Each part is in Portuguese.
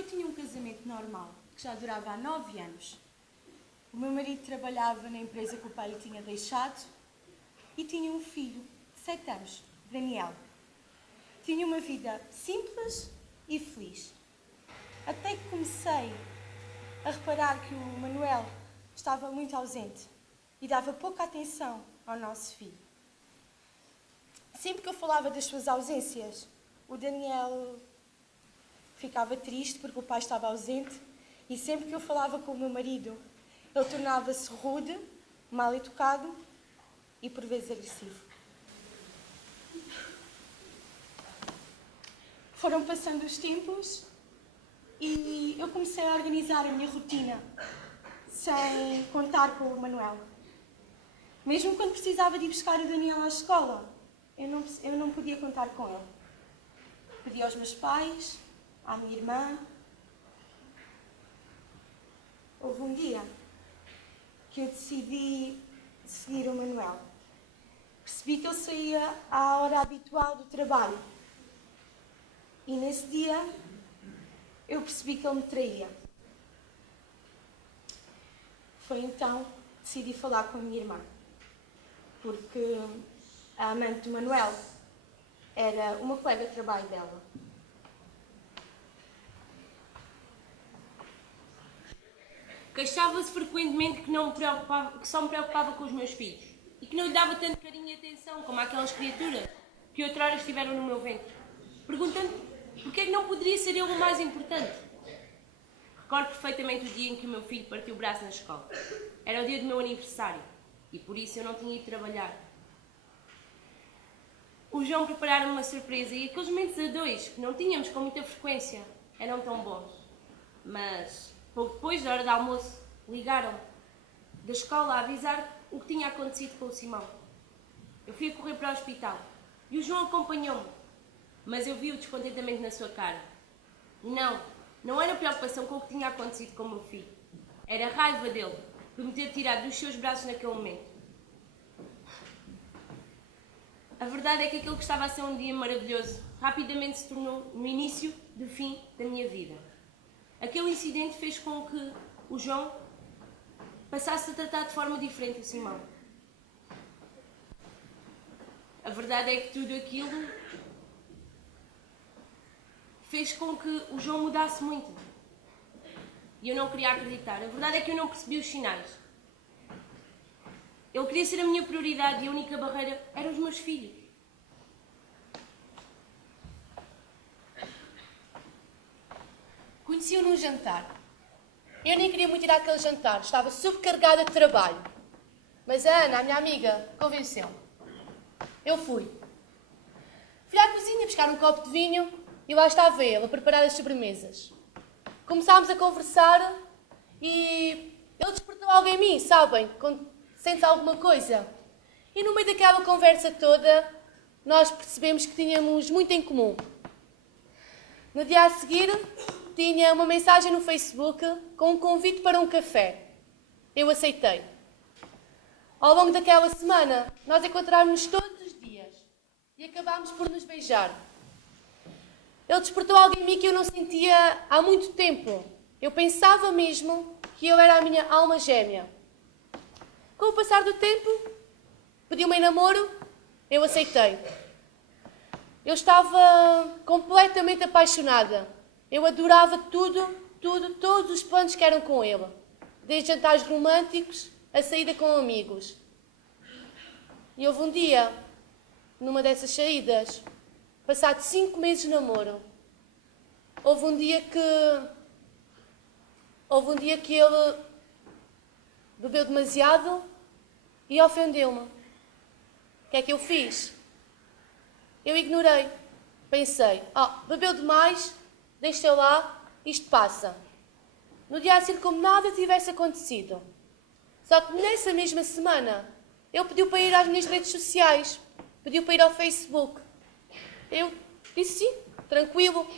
Eu tinha um casamento normal, que já durava há 9 anos. O meu marido trabalhava na empresa que o pai lhe tinha deixado e tinha um filho, de 7 anos, Daniel. Tinha uma vida simples e feliz. Até que comecei a reparar que o Manuel estava muito ausente e dava pouca atenção ao nosso filho. Sempre que eu falava das suas ausências, o Daniel ficava triste porque o pai estava ausente e sempre que eu falava com o meu marido, ele tornava-se rude, mal educado e por vezes agressivo. Foram passando os tempos e eu comecei a organizar a minha rotina sem contar com o Manuel. Mesmo quando precisava de ir buscar o Daniel à escola, eu não podia contar com ele. Pedi aos meus pais, à minha irmã. Houve um dia que eu decidi seguir o Manuel. Percebi que ele saía à hora habitual do trabalho. E nesse dia eu percebi que ele me traía. Foi então que decidi falar com a minha irmã. Porque a amante do Manuel era uma colega de trabalho dela. Queixava-se frequentemente que, que só me preocupava com os meus filhos e que não lhe dava tanto carinho e atenção como aquelas criaturas que outrora estiveram no meu ventre, perguntando porque é que não poderia ser ele o mais importante. Recordo perfeitamente o dia em que o meu filho partiu o braço na escola. Era o dia do meu aniversário e por isso eu não tinha ido trabalhar. O João prepararam uma surpresa e aqueles momentos a dois, que não tínhamos com muita frequência, eram tão bons. Mas, pouco depois da hora do almoço, ligaram da escola a avisar o que tinha acontecido com o Simão. Eu fui a correr para o hospital e o João acompanhou-me, mas eu vi o descontentamento na sua cara. E não era preocupação com o que tinha acontecido com o meu filho. Era a raiva dele por me ter tirado dos seus braços naquele momento. A verdade é que aquilo que estava a ser um dia maravilhoso rapidamente se tornou no início do fim da minha vida. Aquele incidente fez com que o João passasse a tratar de forma diferente o Simão. A verdade é que tudo aquilo fez com que o João mudasse muito. E eu não queria acreditar. A verdade é que eu não percebi os sinais. Ele queria ser a minha prioridade e a única barreira eram os meus filhos. Conheci-o num jantar. Eu nem queria muito ir àquele jantar, estava sobrecarregada de trabalho. Mas a Ana, a minha amiga, convenceu-me. Eu fui. Fui à cozinha buscar um copo de vinho e lá estava ele a preparar as sobremesas. Começámos a conversar e ele despertou algo em mim, sabem? Quando sentes alguma coisa. E no meio daquela conversa toda, nós percebemos que tínhamos muito em comum. No dia a seguir, tinha uma mensagem no Facebook com um convite para um café. Eu aceitei. Ao longo daquela semana, nós encontrámos-nos todos os dias e acabámos por nos beijar. Ele despertou algo em mim que eu não sentia há muito tempo. Eu pensava mesmo que ele era a minha alma gêmea. Com o passar do tempo, pediu-me em namoro, eu aceitei. Eu estava completamente apaixonada. Eu adorava todos os planos que eram com ele. Desde jantares românticos a saída com amigos. E houve um dia, numa dessas saídas, passado 5 meses de namoro, houve um dia que ele bebeu demasiado e ofendeu-me. O que é que eu fiz? Eu ignorei. Pensei, bebeu demais, deixa lá, isto passa. No dia a seguir, como nada tivesse acontecido. Só que nessa mesma semana, ele pediu para ir às minhas redes sociais. Pediu para ir ao Facebook. Eu disse sim, tranquilo.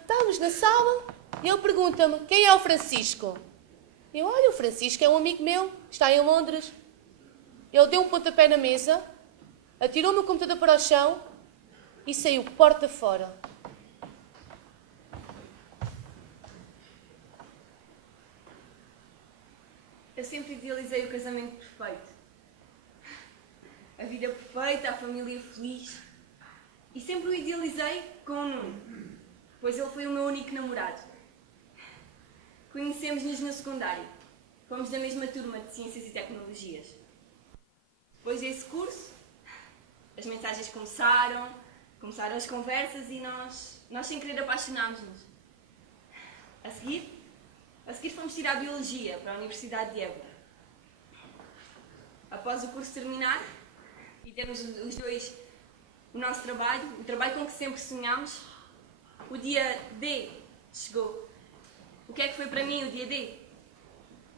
Estávamos na sala e ele pergunta-me, quem é o Francisco? Eu, olha, o Francisco é um amigo meu, está em Londres. Ele deu um pontapé na mesa, atirou-me o computador para o chão e saiu porta fora. eu sempre idealizei o casamento perfeito. A vida perfeita, a família feliz. E sempre o idealizei com o Nuno, pois ele foi o meu único namorado. Conhecemos-nos no secundário. Fomos da mesma turma de Ciências e Tecnologias. Depois desse curso, as mensagens começaram as conversas e nós sem querer apaixonámos-nos. A seguir fomos tirar Biologia para a Universidade de Évora. Após o curso terminar e termos os dois o nosso trabalho, o trabalho com que sempre sonhámos, o dia D chegou. O que é que foi para mim o dia D?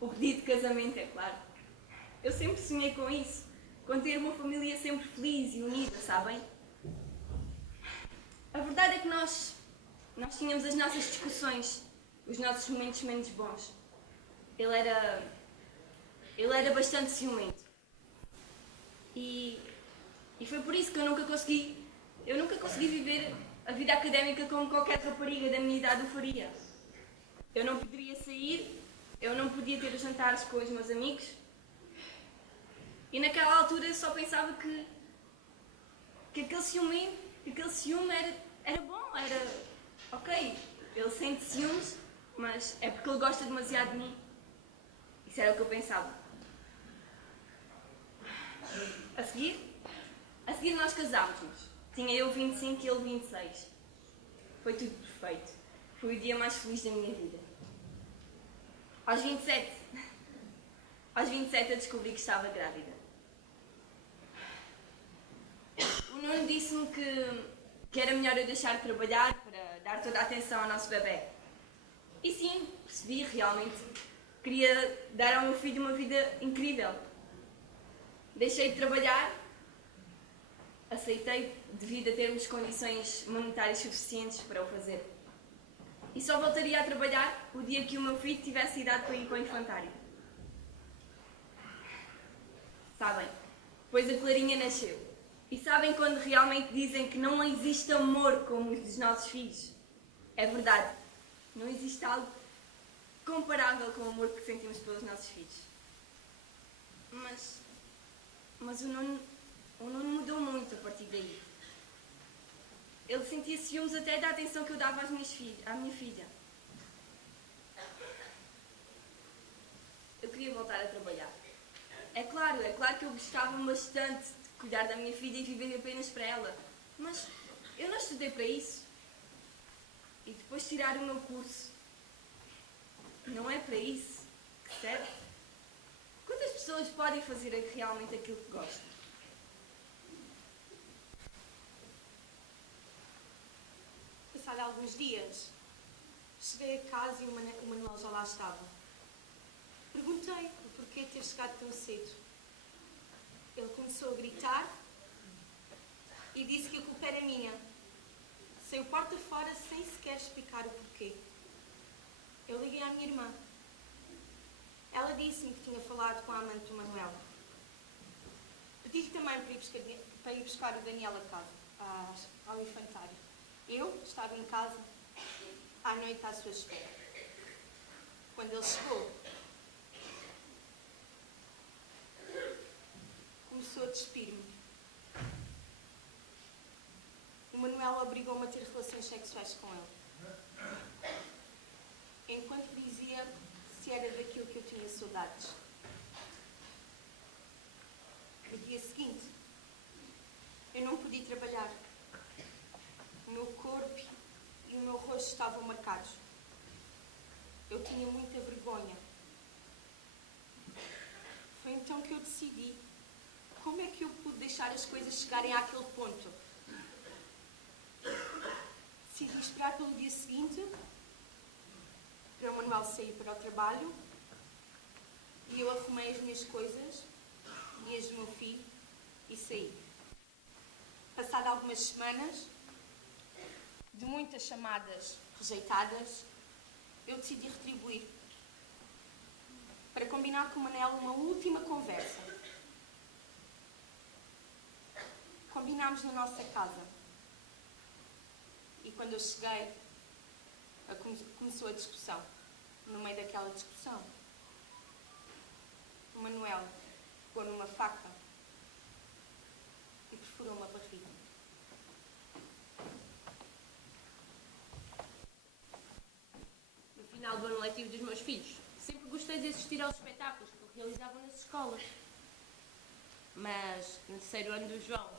O pedido de casamento, é claro. Eu sempre sonhei com isso, com ter uma família sempre feliz e unida, sabem? A verdade é que nós tínhamos as nossas discussões, os nossos momentos menos bons. Ele era bastante ciumento. E foi por isso que eu nunca consegui viver a vida académica como qualquer rapariga da minha idade o faria. Eu não poderia sair, eu não podia ter os jantares com os meus amigos. E naquela altura eu só pensava que aquele ciúme era bom, era ok. Ele sente ciúmes, mas é porque ele gosta demasiado de mim. Isso era o que eu pensava. A seguir nós casámos-nos. Tinha eu 25 e ele 26. Foi tudo perfeito. Foi o dia mais feliz da minha vida. Aos 27 eu descobri que estava grávida. O Nuno disse-me que era melhor eu deixar de trabalhar para dar toda a atenção ao nosso bebê. E sim, percebi realmente. Queria dar ao meu filho uma vida incrível. Deixei de trabalhar, aceitei devido a termos condições monetárias suficientes para o fazer. E só voltaria a trabalhar o dia que o meu filho tivesse idade para ir para o infantário. Sabem, pois a Clarinha nasceu. E sabem quando realmente dizem que não existe amor como o dos nossos filhos? É verdade. Não existe algo comparável com o amor que sentimos pelos nossos filhos. Mas o Nuno mudou muito a partir daí. Ele sentia ciúmes até da atenção que eu dava à minha filha. Eu queria voltar a trabalhar. É claro que eu gostava bastante de cuidar da minha filha e viver apenas para ela. Mas eu não estudei para isso. E depois tirar o meu curso. Não é para isso que serve. Quantas pessoas podem fazer realmente aquilo que gostam? Passado alguns dias, cheguei a casa e o Manuel já lá estava. Perguntei o porquê de ter chegado tão cedo. Ele começou a gritar e disse que a culpa era minha. Saiu porta fora sem sequer explicar o porquê. Eu liguei à minha irmã. Ela disse-me que tinha falado com a amante do Manuel. Pedi-lhe também para ir buscar o Daniel a casa, ao infantário. Eu estava em casa, à noite à sua espera. Quando ele chegou, começou a despir-me. O Manuel obrigou-me a ter relações sexuais com ele. Enquanto dizia se era daquilo que eu tinha saudades. No dia seguinte, eu não podia trabalhar. O meu corpo e o meu rosto estavam marcados. Eu tinha muita vergonha. Foi então que eu decidi como é que eu pude deixar as coisas chegarem àquele ponto. Decidi esperar pelo dia seguinte para o Manuel sair para o trabalho e eu arrumei as minhas coisas e as do meu filho e saí. Passado algumas semanas, de muitas chamadas rejeitadas, eu decidi retribuir para combinar com o Manel uma última conversa. Combinámos na nossa casa e quando eu cheguei, começou a discussão. No meio daquela discussão, O Manuel pegou numa faca e perfurou uma barriga. No final do ano letivo dos meus filhos, sempre gostei de assistir aos espetáculos que realizavam nas escolas. Mas, no terceiro ano do João,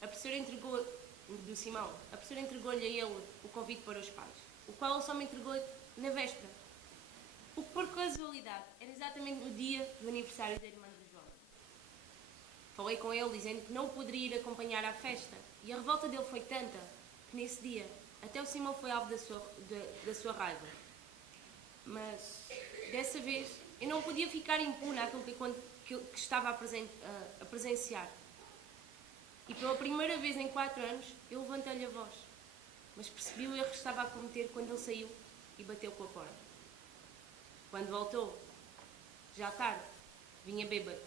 do Simão, a professora entregou-lhe a ele o convite para os pais, o qual ele só me entregou na véspera. O que, por casualidade, era exatamente no dia do aniversário da irmã do João. Falei com ele dizendo que não poderia ir acompanhar à festa, e a revolta dele foi tanta que nesse dia até o Simão foi alvo da sua raiva. Mas, dessa vez, eu não podia ficar impune àquilo que estava a presenciar. E pela primeira vez em 4 anos, eu levantei-lhe a voz. Mas percebi o erro que estava a cometer quando ele saiu e bateu com a porta. Quando voltou, já tarde, vinha bêbado.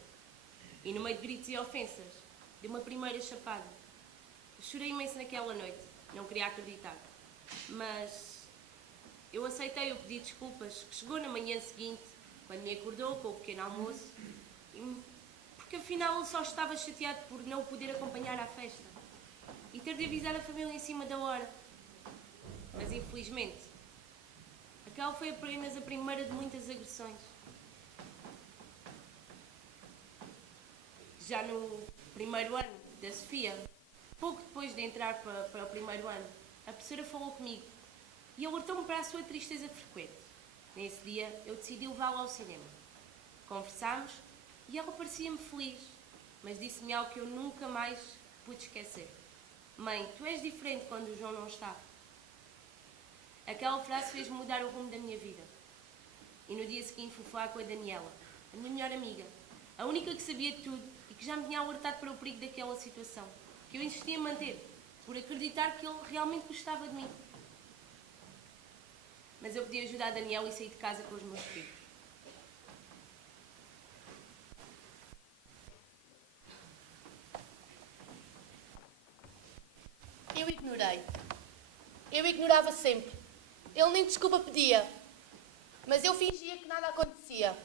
E no meio de gritos e ofensas, deu uma primeira chapada. Eu chorei imenso naquela noite, não queria acreditar. Mas eu aceitei o pedido de desculpas que chegou na manhã seguinte, quando me acordou com o pequeno almoço, porque afinal ele só estava chateado por não o poder acompanhar à festa e ter de avisar a família em cima da hora. Mas infelizmente, aquela foi apenas a primeira de muitas agressões. Já no primeiro ano da Sofia, pouco depois de entrar para o primeiro ano, a professora falou comigo e alertou-me para a sua tristeza frequente. Nesse dia, eu decidi levá-la ao cinema. Conversámos e ela parecia-me feliz, mas disse-me algo que eu nunca mais pude esquecer. Mãe, tu és diferente quando o João não está. Aquela frase fez-me mudar o rumo da minha vida. E no dia seguinte fui falar com a Daniela, a minha melhor amiga, a única que sabia de tudo e que já me tinha alertado para o perigo daquela situação, que eu insistia em manter, por acreditar que ele realmente gostava de mim. Mas eu pedi ajuda a Daniela e saí de casa com os meus filhos. Eu ignorei. Eu ignorava sempre. Ele nem desculpa pedia. Mas eu fingia que nada acontecia.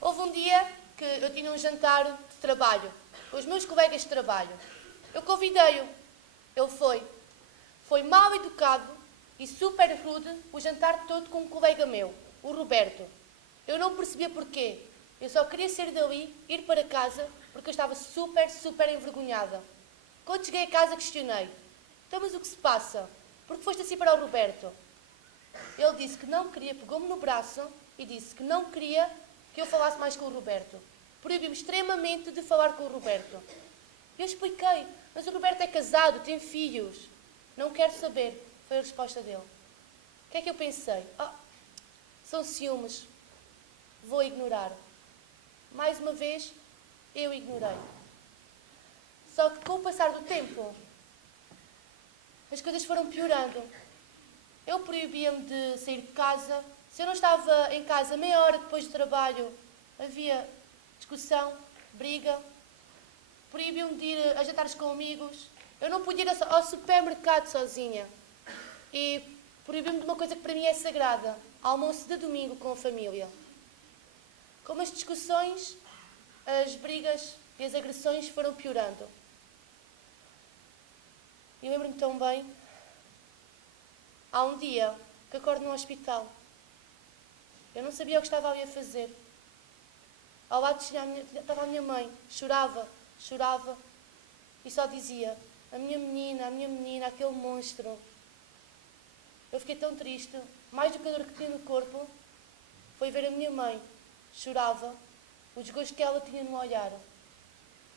Houve um dia que eu tinha um jantar de trabalho, com os meus colegas de trabalho. Eu convidei-o. Ele foi. Foi mal educado e super rude o jantar todo com um colega meu, o Roberto. Eu não percebia porquê. Eu só queria sair dali, ir para casa, porque eu estava super envergonhada. Quando cheguei a casa questionei: então, mas o que se passa? Por que foste assim para o Roberto? Ele disse que não queria, pegou-me no braço e disse que não queria que eu falasse mais com o Roberto. Proibiu-me extremamente de falar com o Roberto. Eu expliquei: mas o Roberto é casado, tem filhos. Não quero saber, foi a resposta dele. O que é que eu pensei? São ciúmes. Vou ignorar. Mais uma vez, eu ignorei. Só que com o passar do tempo, as coisas foram piorando. Eu proibia-me de sair de casa. Se eu não estava em casa meia hora depois do trabalho, havia discussão, briga. Proibiam-me de ir a jantares com amigos. Eu não podia ir ao supermercado sozinha. E proibiam-me de uma coisa que para mim é sagrada: almoço de domingo com a família. Como as discussões, as brigas e as agressões foram piorando. E lembro-me tão bem, há um dia que acordo no hospital. Eu não sabia o que estava ali a fazer. Ao lado estava a minha mãe, chorava e só dizia: a minha menina, aquele monstro. Eu fiquei tão triste, mais do que a dor que tinha no corpo, foi ver a minha mãe, chorava, o desgosto que ela tinha no olhar.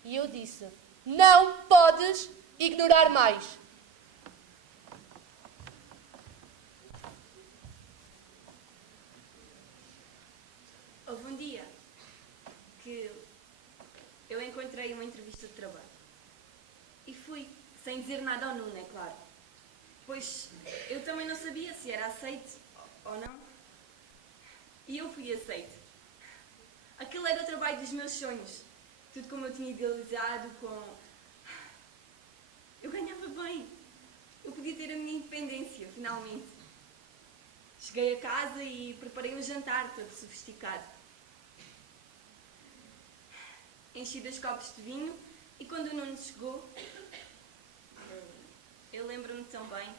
E eu disse: não podes ignorar mais. Houve um dia que eu encontrei uma entrevista de trabalho e fui, sem dizer nada ao Nuno, é claro, pois eu também não sabia se era aceite ou não, e eu fui aceite. Aquele era o trabalho dos meus sonhos, tudo como eu tinha idealizado, eu ganhava bem, eu podia ter a minha independência, finalmente. Cheguei a casa e preparei um jantar todo sofisticado. enchi 2 copos de vinho e quando o Nuno chegou, eu lembro-me tão bem,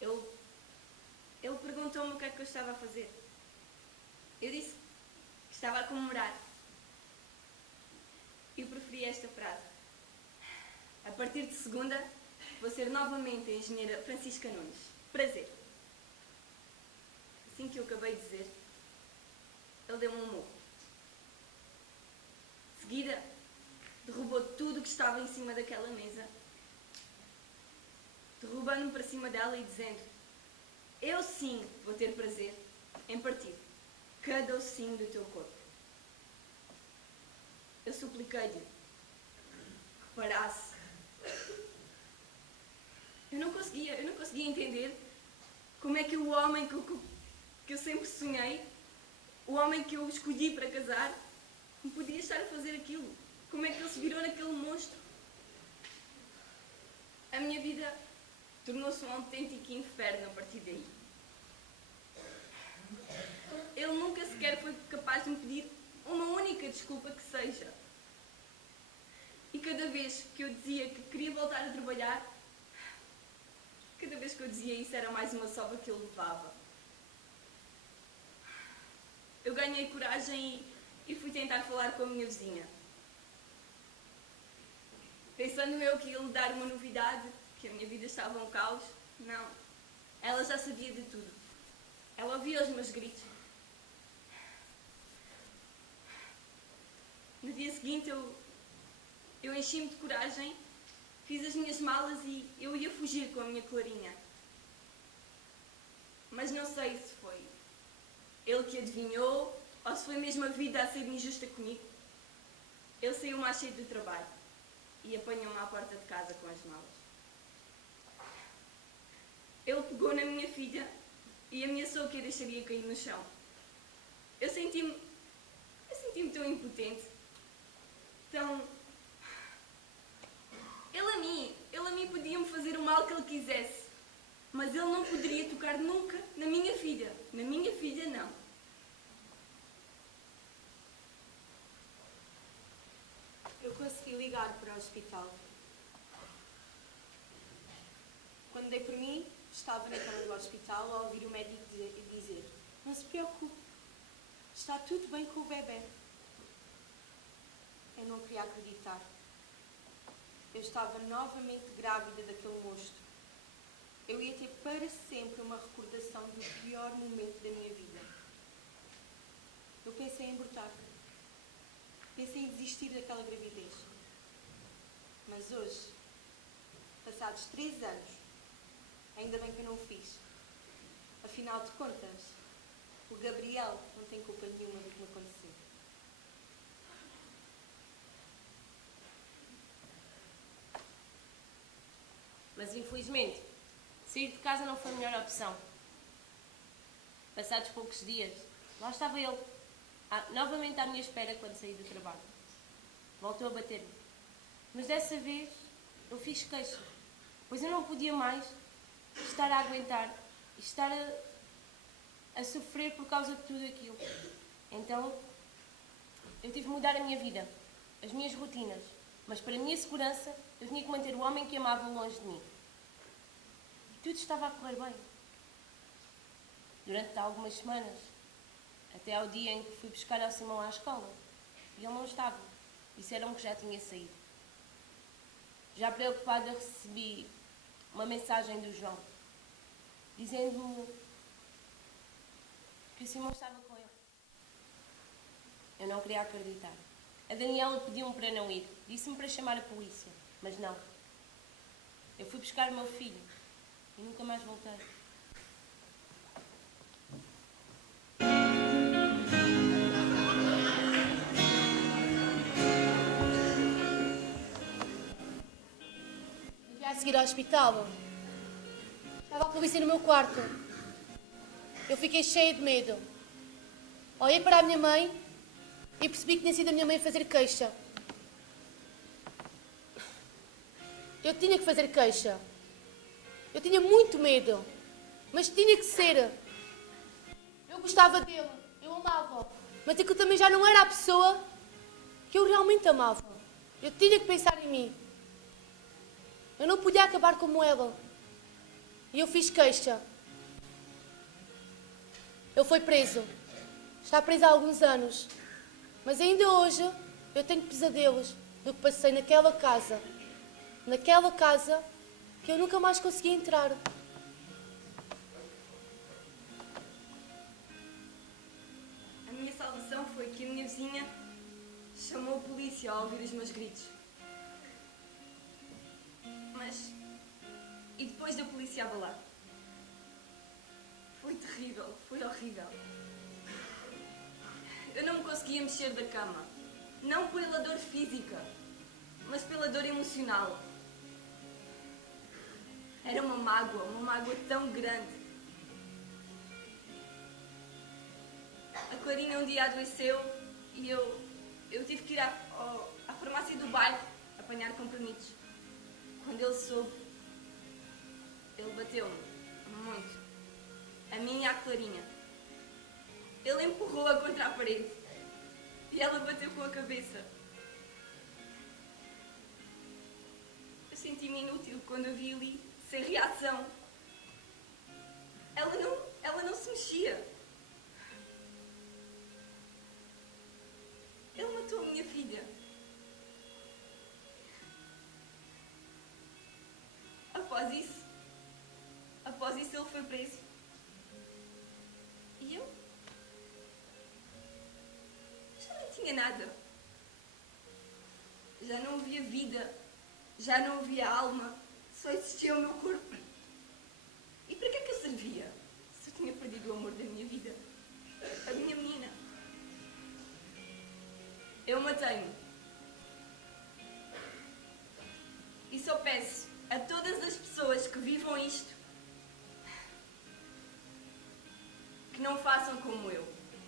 ele perguntou-me o que é que eu estava a fazer. Eu disse que estava a comemorar. Eu preferi esta frase. A partir de segunda, vou ser novamente a engenheira Francisca Nunes. Prazer. Assim que eu acabei de dizer, ele deu-me um murro. De seguida, derrubou tudo o que estava em cima daquela mesa, derrubando-me para cima dela e dizendo: eu sim vou ter prazer em partir cada ossinho do teu corpo. Eu supliquei-lhe que parasse. Eu não conseguia entender como é que o homem que eu sempre sonhei, o homem que eu escolhi para casar, me podia estar a fazer aquilo. Como é que ele se virou naquele monstro? A minha vida tornou-se um autêntico inferno a partir daí. Ele nunca sequer foi capaz de me pedir uma única desculpa que seja. E cada vez que eu dizia que queria voltar a trabalhar, cada vez que eu dizia isso era mais uma sova que ele levava. Eu ganhei coragem e fui tentar falar com a minha vizinha. Pensando eu que ia lhe dar uma novidade, que a minha vida estava um caos, não. Ela já sabia de tudo. Ela ouvia os meus gritos. No dia seguinte eu enchi-me de coragem, fiz as minhas malas e eu ia fugir com a minha Clarinha. Mas não sei se foi ele que adivinhou ou se foi mesmo a vida a ser injusta comigo. Ele saiu mais cedo do trabalho e apanhou-me à porta de casa com as malas. Ele pegou na minha filha e ameaçou que a deixaria cair no chão. Eu senti-me tão impotente, tão... Ele a mim podia-me fazer o mal que ele quisesse, mas ele não poderia tocar nunca na minha filha. Na minha filha, não. Eu consegui ligar para o hospital. Quando dei por mim, estava na cama do hospital a ouvir o médico dizer: não se preocupe, está tudo bem com o bebê. Eu não queria acreditar. Eu estava novamente grávida daquele monstro. Eu ia ter para sempre uma recordação do pior momento da minha vida. Eu pensei em abortar. Pensei em desistir daquela gravidez. Mas hoje, passados 3 anos, ainda bem que eu não o fiz. Afinal de contas, o Gabriel não tem culpa nenhuma do que me aconteceu. Mas infelizmente, sair de casa não foi a melhor opção. Passados poucos dias, lá estava ele, novamente à minha espera quando saí do trabalho. Voltou a bater-me. Mas dessa vez eu fiz queixa, pois eu não podia mais estar a aguentar e estar a sofrer por causa de tudo aquilo. Então, eu tive de mudar a minha vida, as minhas rotinas, mas para a minha segurança, eu tinha que manter o homem que amava longe de mim. E tudo estava a correr bem. Durante algumas semanas, até ao dia em que fui buscar ao Simão à escola. E ele não estava. Disseram que já tinha saído. Já preocupada, recebi uma mensagem do João, dizendo que o Simão estava com ele. Eu não queria acreditar. A Daniela pediu-me para não ir. Disse-me para chamar a polícia. Mas não. Eu fui buscar o meu filho e nunca mais voltei. No dia a seguir ao hospital, estava a polícia no meu quarto. Eu fiquei cheia de medo. Olhei para a minha mãe e percebi que tinha sido a minha mãe a fazer queixa. Eu tinha que fazer queixa. Eu tinha muito medo, mas tinha que ser. Eu gostava dele, eu amava-o, mas aquilo também já não era a pessoa que eu realmente amava. Eu tinha que pensar em mim. Eu não podia acabar como ela. E eu fiz queixa. Ele foi preso. Está preso há alguns anos. Mas ainda hoje eu tenho pesadelos do que passei naquela casa. Naquela casa que eu nunca mais consegui entrar. A minha salvação foi que a minha vizinha chamou a polícia ao ouvir os meus gritos. Mas... E depois da polícia abalar? Foi terrível, foi horrível. Eu não me conseguia mexer da cama. Não pela dor física, mas pela dor emocional. Era uma mágoa tão grande. A Clarinha um dia adoeceu e eu tive que ir à farmácia do bairro apanhar comprimidos. Quando ele soube, ele bateu-me muito. A mim e à Clarinha. Ele empurrou-a contra a parede e ela bateu com a cabeça. Eu senti-me inútil quando a vi ali, sem reação. Ela não se mexia. Ele matou a minha filha. Após isso ele foi preso. E eu? Já não tinha nada. Já não havia vida. Já não havia alma. Só existia o meu corpo. E para que é que eu servia? Se eu tinha perdido o amor da minha vida. A minha menina. Eu matei-me. E só peço a todas as pessoas que vivam isto que não façam como eu.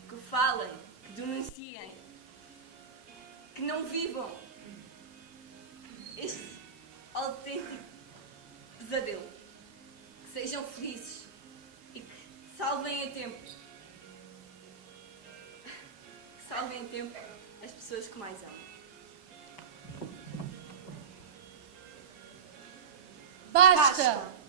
Que falem, que denunciem, que não vivam este autêntico pesadelo. Que sejam felizes e que salvem a tempo. Que salvem a tempo as pessoas que mais amam. Basta!